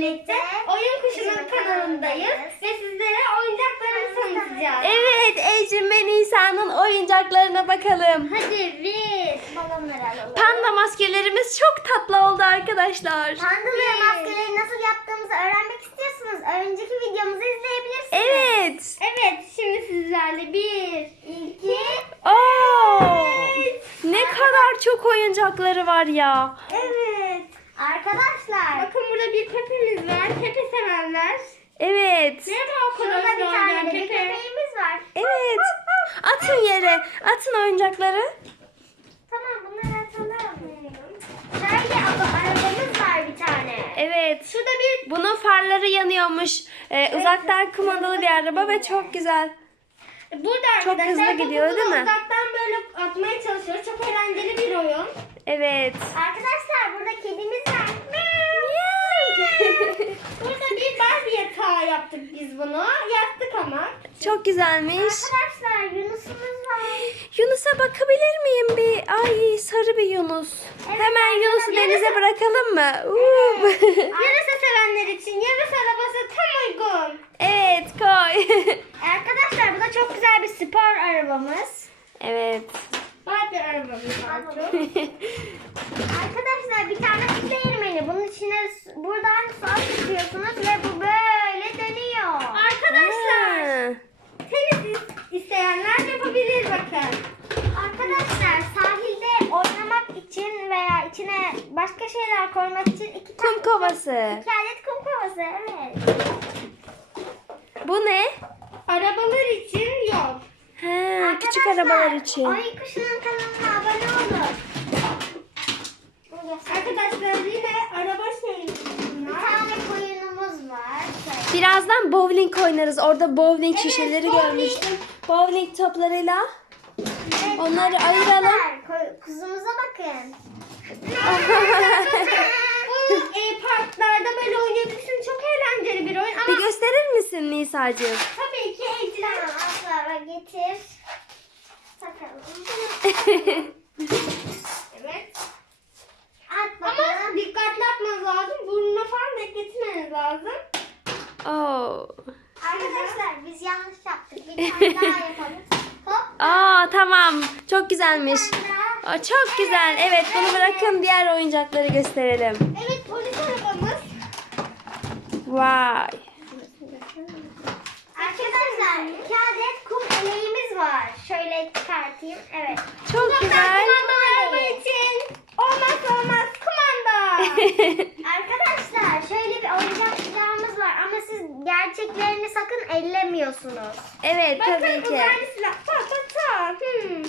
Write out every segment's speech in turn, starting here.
birlikte Oyun Kuşu'nun kanalındayız ve sizlere oyuncaklarımızı tanıtacağız. Evet Ecrin ve Nisa'nın oyuncaklarına bakalım. Hadi bir balonları alalım. Panda maskelerimiz çok tatlı oldu arkadaşlar. Pandaları maskeleri nasıl yaptığımızı öğrenmek istiyorsanız önceki videomuzu izleyebilirsiniz. Evet. Evet, şimdi sizlerle bir, iki, Oo. Ne kadar çok oyuncakları var ya. evet. Arkadaşlar. Bakın burada bir Pepe'miz var. Pepe sevenler. Evet. Merhaba Şurada bir arkadaşlar. tane de bir köpeğimiz var. Evet. Atın yere. Atın oyuncakları. Tamam bunları atalım. Şöyle ama arabamız var bir tane. Evet. Şurada bir Bunun farları yanıyormuş. Ee, uzaktan kumandalı bir araba ve çok güzel. Burada Çok arkadaşlar hızlı gidiyor, topumuzu değil mi? Uzaktan böyle atmaya çalışıyoruz. Çok eğlenceli bir oyun. Evet. Arkadaşlar burada kedimiz var. Burada bir Barbie yatağı yaptık biz bunu. Yastık ama. Çok güzelmiş. Arkadaşlar Yunus'umuz var. Yunus'a bakabilir miyim bir? Ay sarı bir Yunus. Evet, Hemen Yunus'u arkadaşlar, denize bırakalım mı? Uuu. Yarısı sevenler için yarış arabası tam uygun. evet koy. Arkadaşlar bu da çok güzel bir spor arabamız. evet. Barbie arabamız var. Arkadaşlar bir tane değirmeni. Bunun içine buradan su akıtıyorsunuz ve bu böyle dönüyor. Arkadaşlar Ha. tenis is- isteyenler yapabilir bakın. Arkadaşlar sahilde oynamak için veya içine başka şeyler koymak için iki tane Kum kovası. iki adet kum kovası evet. Bu ne? Arabalar için yok. Ha, küçük Arkadaşlar, arabalar için. Oyun kuşunun kanalına abone olun. Arkadaşlar yine araba şeyi Bir bunlar. tane koyunumuz var. Şöyle. Birazdan bowling oynarız. Orada bowling Evet, şişeleri bowling. görmüştüm. Bowling toplarıyla. Evet, Onları ayıralım. Kuzumuza bakın. E, parklarda böyle oynayabilirsin. Çok eğlenceli bir oyun ama bir gösterir misin Nisa'cığım? tabii ki. Tamam abla getir. Takalım. Evet. At Ama bakalım. dikkatli atmanız lazım. Burnuna falan bekletmeniz lazım. Oo. Arkadaşlar biz yanlış yaptık. Bir tane daha yapalım. Hop. Aa tamam. Çok güzelmiş. Aa, çok güzel. Evet bunu bırakın diğer oyuncakları gösterelim. Evet polis arabamız. Vay. Arkadaşlar iki adet kum eleğimiz var. Şöyle çıkartayım. Evet. Çok güzel. Kumanda için. Olmaz olmaz kumanda. Arkadaşlar şöyle bir oyuncak silahımız var ama siz gerçeklerini sakın ellemiyorsunuz. evet Bakın tabii ki. uzaylı silah. Ta ta ta. Hmm.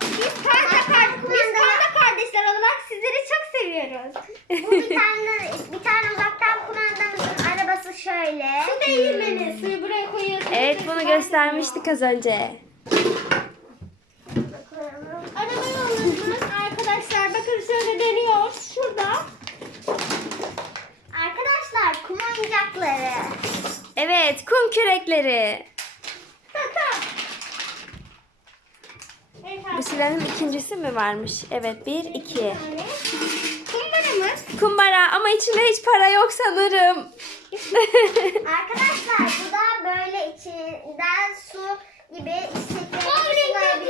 Biz panda, kar- biz panda kardeşler olarak sizleri çok seviyoruz. Bu bir tane bir tane uzaktan kumandamızın arabası şöyle. Su değirmeni. Suyu buraya koyuyorsunuz. Evet bunu göstermiştik az önce. Arkadaşlar bakın şöyle dönüyor. Şurada. Arkadaşlar kum oyuncakları. Evet kum kürekleri. Bu silahın ikincisi mi varmış? Evet bir iki. Kumbaramız. Kumbara ama içinde hiç para yok sanırım. Arkadaşlar bu da böyle içinden su gibi toplarımız.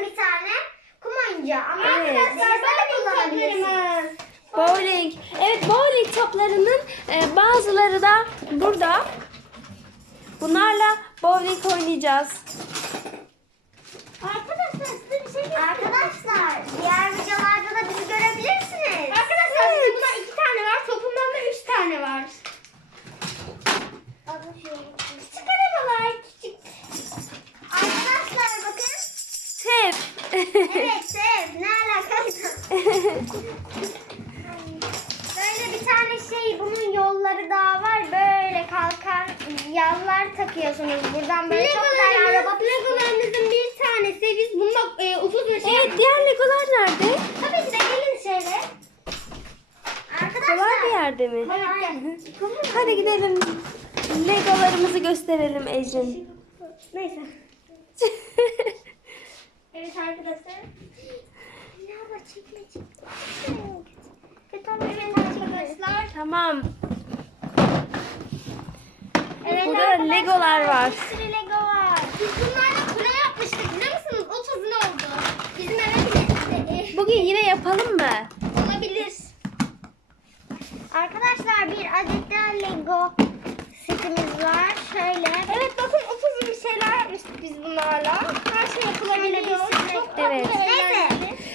bir tane kum oyuncağı. Ama Evet. arkadaşlar böyle kullanabilirsiniz. Bowling. Evet bowling toplarının e, bazıları da burada. Bunlarla bowling oynayacağız. Arkadaşlar size bir şey göstereyim. Arkadaşlar diğer videolarda da bizi görebilirsiniz. Arkadaşlar bizde bundan iki tane var. Topundan da üç tane var. Küçük arabalar. Küçük. Arkadaşlar bakın. Sev. Evet sev. Ne alakası? Böyle bir tane şey bunun yolları daha var. Yallar takıyorsunuz. Buradan böyle çok güzel araba Legolarımız, Legolarımızın bir tanesi. Biz bunda e, uzun bir şey evet diğer legolar nerede? Tabii ki de gelin şöyle. Arkadaşlar. Var bir yerde mi? Gel. Hadi gidelim. Legolarımızı gösterelim Ecrin. Neyse. Evet arkadaşlar. Ya bak çekme çekme. Evet arkadaşlar. tamam. Tamam. Evet, Burada Legolar var. Bir sürü Lego var. Biz bunlarla kule yapmıştık biliyor musunuz? O tozun oldu. Bizim eve bile Bugün yine yapalım mı? olabilir. Arkadaşlar bir adet daha Lego setimiz var. Şöyle. Evet bakın upuzun bir şeyler yapmıştık biz bunlarla. Her şey yapılabiliyor. Çok tatlı Evet. ve Neyse.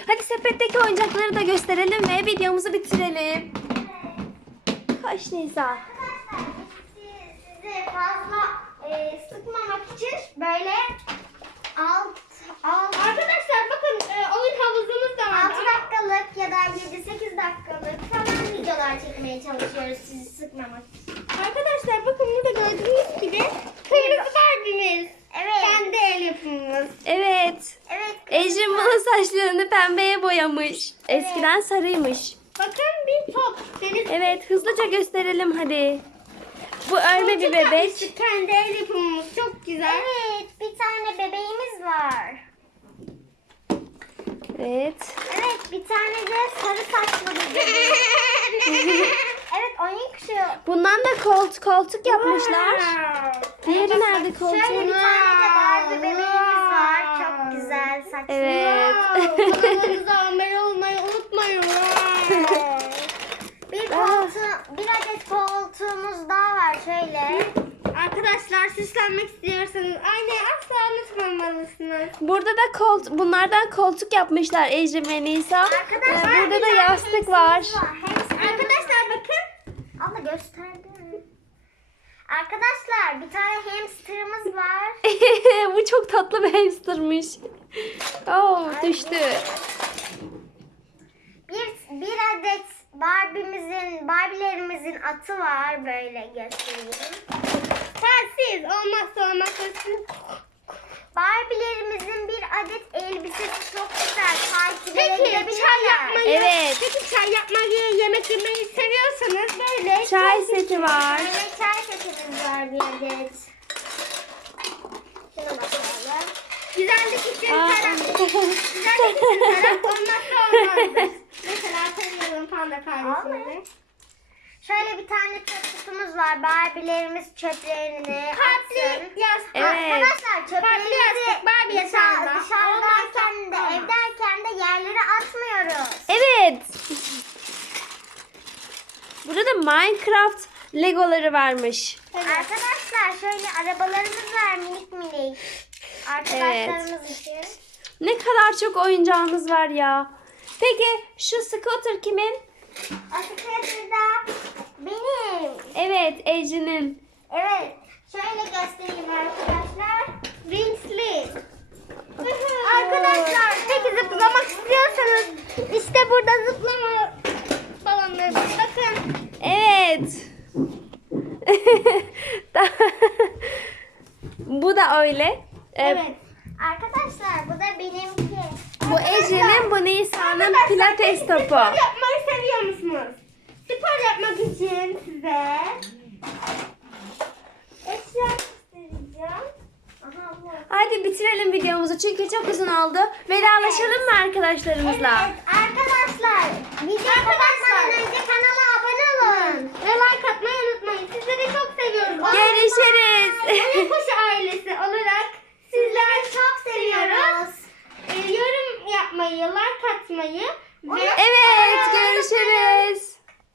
Hadi sepetteki oyuncakları da gösterelim ve videomuzu bitirelim. Kaç Nisa. Fazla e, sıkmamak için böyle alt alt Arkadaşlar bakın e, oyun havuzumuz da var. 6 dakikalık ya da 7-8 dakikalık falan videolar çekmeye çalışıyoruz sizi sıkmamak için. Arkadaşlar bakın burada gördüğünüz gibi kırmızı Barbie'miz. Evet. Kendi el yapımımız. Evet. Evet. Ecrin bunun saçlarını pembeye boyamış. Eskiden sarıymış. Bakın bir top. Deniz Evet hızlıca gösterelim hadi. Bu ölme bir bebek. yapmıştık, Kendi el yapımımız. Çok güzel. Evet, bir tane bebeğimiz var. Evet. Evet, bir tane de sarı saçlı bir bebek. evet, oyun kuşu. Bundan da kolt koltuk yapmışlar. Diğeri nerede? Şöyle bir tane de Barbie bebeğimiz var. Çok güzel saçlı. Evet. Kanalımıza abone olmayı unutmayın. Wow. Bir koltuğu, bir adet koltuğumuz daha var şöyle. Arkadaşlar süslenmek istiyorsanız aynayı asla unutmamalısınız. Burada da kolt bunlardan koltuk yapmışlar Ecrin ve Nisa. Arkadaşlar Ee, burada da yastık var. Hamsterimiz- Arkadaşlar bakın. Abla gösterdi mi? Arkadaşlar bir tane hamsterımız var. Bu çok tatlı bir hamstermış. Oh düştü. Bir, bir adet Barbie'mizin, Barbie'lerimizin atı var. Böyle göstereyim. Sensiz olmazsa olmazsa Barbie'lerimizin bir adet elbisesi çok güzel. Takip Peki çay yapmayı, Evet. peki çay yapmayı, yemek yemeyi seviyorsanız böyle Çay seti var. Böyle çay setimiz var bir adet. Şuna bakalım. güzellik için Aa, taraf, güzellik için taraf olmazsa olmazdır. Mesela tanıyorum panda kardeşimi. Şöyle bir tane çöp kutumuz var. Barbie'lerimiz çöplerini Kalpli atsın. yastık. Evet. Arkadaşlar Farklı yastık, Barbie çöplerimizi dışarı, yatağında. dışarıdayken de olmaz. evdeyken de yerlere atmıyoruz. Evet. Burada Minecraft Legoları varmış. Arkadaşlar şöyle arabalarımız var minik minik. Arkadaşlarımız için. Ne kadar çok oyuncağınız var ya. Peki şu scooter kimin? Aslında da benim. Evet Ecrin'in. Evet. Şöyle göstereyim arkadaşlar. Rinsli. Arkadaşlar peki zıplamak istiyorsanız İşte burada zıplama balonlarımız. Bakın. Evet. bu da öyle. Ee, Evet. Arkadaşlar bu da benimki. Bu Ecrin'in, bu Nisa'nın pilates topu. Spor yapmayı seviyor musunuz? Spor yapmak için size eşya göstereceğim. Aha bu. Hadi bitirelim videomuzu çünkü çok uzun oldu. Vedalaşalım mı arkadaşlarımızla? Evet arkadaşlar biz